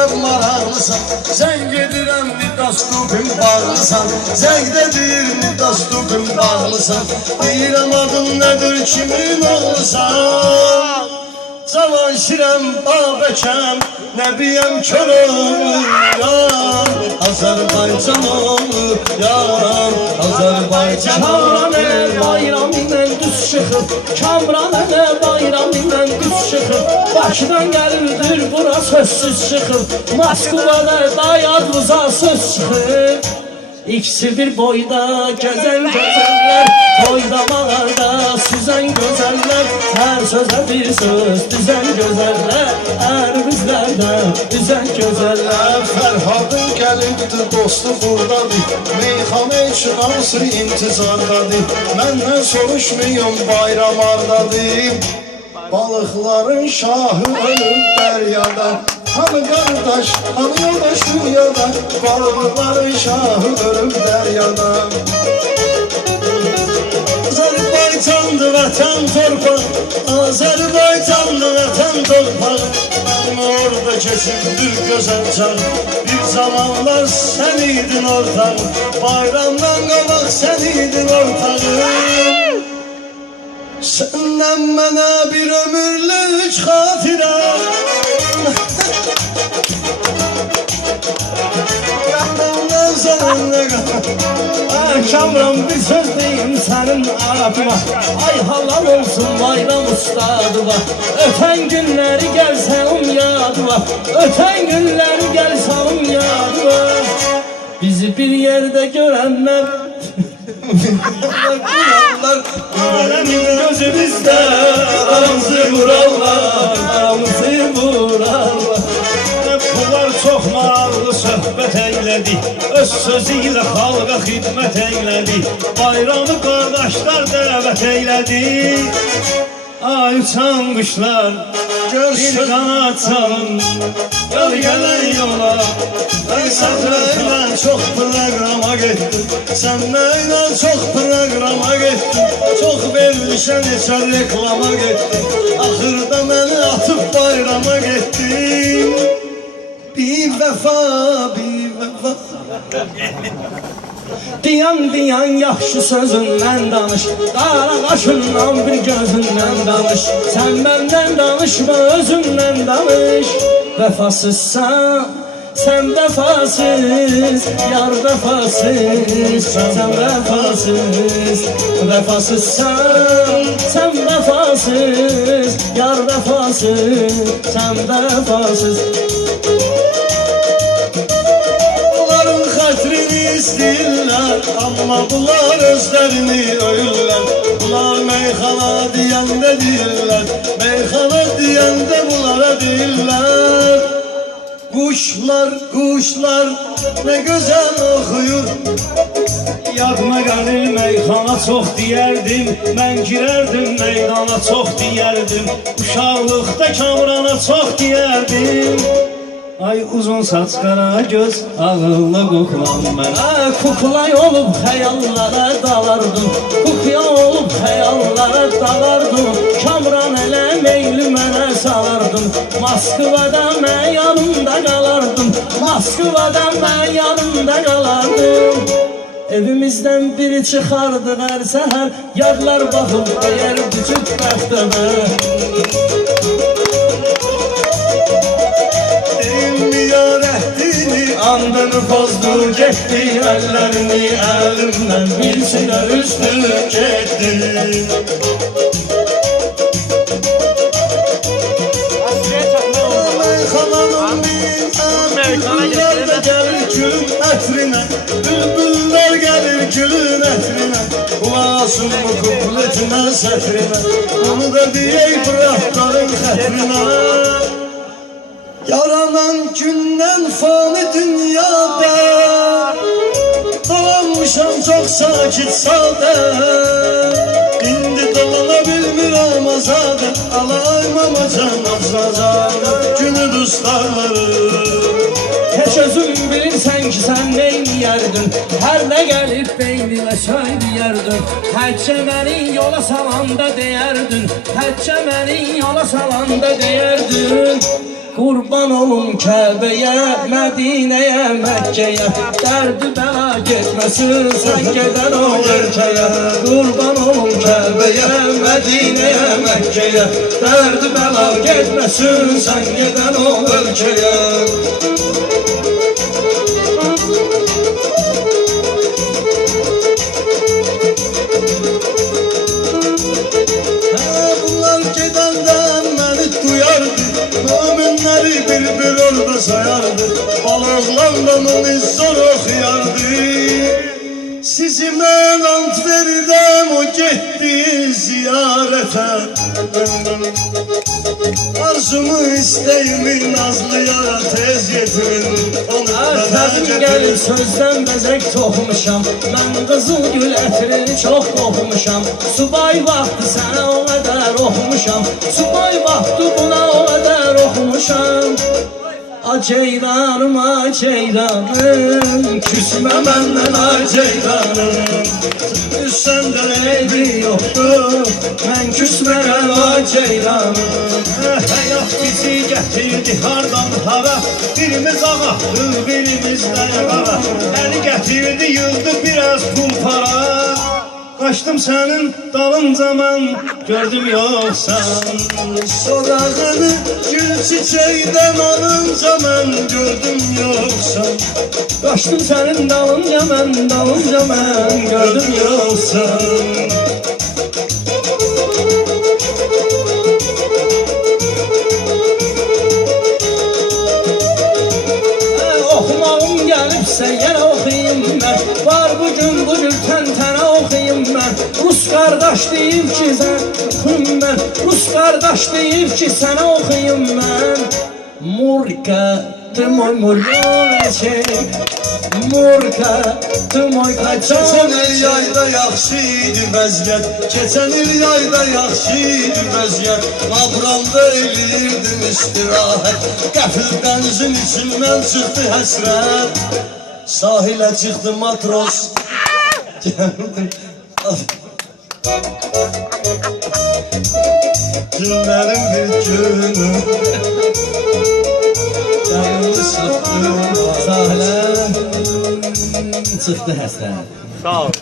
əcəb maraqlısan. Sən gedirəm Nidastupin bağlısan. Zəngdə deyir Nidastupin bağlısan. Deyirəm adın nədir kimin oğlusan. Cavan şirəm babəkəm nəbiyəm kör oluyam. Azərbaycan oluyam, Azərbaycan oluyam. Bayramı mən düz çıxıb, Kamranə bayramı mən düz çıxıb. Bakıdan gəlirdir bura sözsüz çıxıb, Moskvada dayadlıza söz çıxıb. İkisi bir boyda gəzən gözəllər, Toydamalarda süzən gözəllər, hər sözə bir söz düzən gözəllər, bizlərdə üzən gözəllər. Fərhadın gəlibdir dostu buradadır, meyxana üçün hansı intizardadır. Məndən soruşmayın bayram hardadır, balıqların şahı ölüb dəryada. Hanı qardaş, hanı yoldaş dünyada, balıqların şahı ölüb dəryada. Azərbaycandı vətən torpaq, Azərbaycandı vətən torpaq. Mənim orada keçibdir gözəl çağ, bir zamanlar sən idin ortaq, bayramdan qabaq sən idin ortağım. Səndən mənə bir ömürlük xatirə, Kamran bir söz deyim sənin adıma, ay halal olsun bayram ustadıma. Ötən günləri gəl sənin yadıma, ötən günləri gəl sənin yadıma. Bizi bir yerdə görənlər aləmin gözü bizdə, aramızı vurarlar, aramızı vurarlar. Bunlar çox maraqlı söhbət eylədi, öz sözü ilə xalqa xidmət eylədi, bayramı qardaşlar dəvət eylədi. Ay uçan quşlar, bir qanat çalın, yol gələn yola. Sənlə çox proqrama getdim, sənlə çox proqrama getdim, çox verilişən neçə reklama getdim, axırda məni atıb bayrama getdim. Bir vəfa, bir vəfa. Diyan yaxşı sözündən danış, qara qaşından bir gözündən danış. Sən məndən danışma, özündən danış. Vəfasızsan, sən vəfasız, yar vəfasız, sən vəfasız. Vəfasızsan, sən vəfasız, yar vəfasız, sən vəfasız. Onların xətrini istəyirlər, amma bunlar özlərini öyürlər. Bunlar meyxana deyəndə deyirlər, meyxana deyəndə bunlara deyirlər. Quşlar, quşlar nə gözəl oxuyur. Yadıma gəlir meyxana çox deyərdim, mən girərdim meydana çox deyərdim, uşaqlıqda Kamrana çox deyərdim. Ay uzun saç qara göz, ağıllı kuklam mən. Kukla olub xəyallara dalardım, kukla olub xəyallara dalardım. Kamran elə meyli mənə salardım, Moskvada mən yanında qalardım, Moskvada mən yanında qalardım. Evimizdən biri çıxardı hər səhər, yadlar baxıb deyər küçük bəxtəmə. Andını pozdu getdi, əllərini əlimdən bilsinə üstü getdi. Meyxananın bir bülbüllər də gəlir gülün ətrinə, bülbüllər gəlir gülün ətrinə. Qulasın bu kupletinə, sətrinə, onu da deyək bırakların xətrinə. Yaranan gündən fani dünyada, dolanmışam çox sakit sadə. İndi dolana bilmirəm azadə, alayım can afzazadə, günü dostlarları. Heç özün bilirsən ki sən neyniyərdin, hər nə gəlib beyninə söyləyərdin. Həccə məni yola salanda deyərdin, həccə məni yola salanda deyərdin. Qurban olum Kəbəyə, Mədinəyə, Məkkəyə, dərdi bəla getməsin sən gedən o ölkəyə. Qurban olum Kəbəyə, Mədinəyə, Məkkəyə, dərdi bəla getməsin sən gedən o ölkəyə. Bunlar gedəndən məni duyardı, möminləri bir orada sayardı, balıqlarla onu zor oxuyardı. Sizi mən ant verirəm, o getdi ziyarətə. Arzumu, istəyimi nazlıya tez getirin, onu Ərtədim gəlib sözdən bəzək toxumuşam, mən qızıl gül ətrini çox qoxumuşam. Subay vaxtı sənə o qədər oxumuşam, subay vaxtı buna o qədər oxumuşam. Ceyranım, ceyranım, küsmə məndən ceyranım. Səndən eybi yoxdur, mən küsmərəm ceyranım. Həyat bizi gətirdi hardan hara, birimiz ağahtı, birimiz də qara. Əli gətirdi, yıldı biraz pul para. Qaçdım sənin dalınca mən, gördüm yoxsan. Sorağını gül çiçəkdən alınca mən, gördüm yoxsan. Qaçdım sənin dalınca mən, gördüm yoxsan. Oxumağım gəlibsə yenə oxuyum mən, var bugün bu cür təntənə oxuyum mən. Rus qardaş deyib ki sən oxuyum mən, Rus qardaş deyib ki sənə oxuyum mən. Murka ты мой мурчик, Murka ты mой Keçən kaçan. il yayda yaxşı idi vəziyyət, keçən il yayda yaxşı idi vəziyyət. Labramda eləyirdim istirahət, qəfil dənizin içindən çıxdı həsrət. Sahilə çıxdı matros, günlərin bir günü, canımı sıxdı. Sahilə çıxdı həsrət. Sağ ol.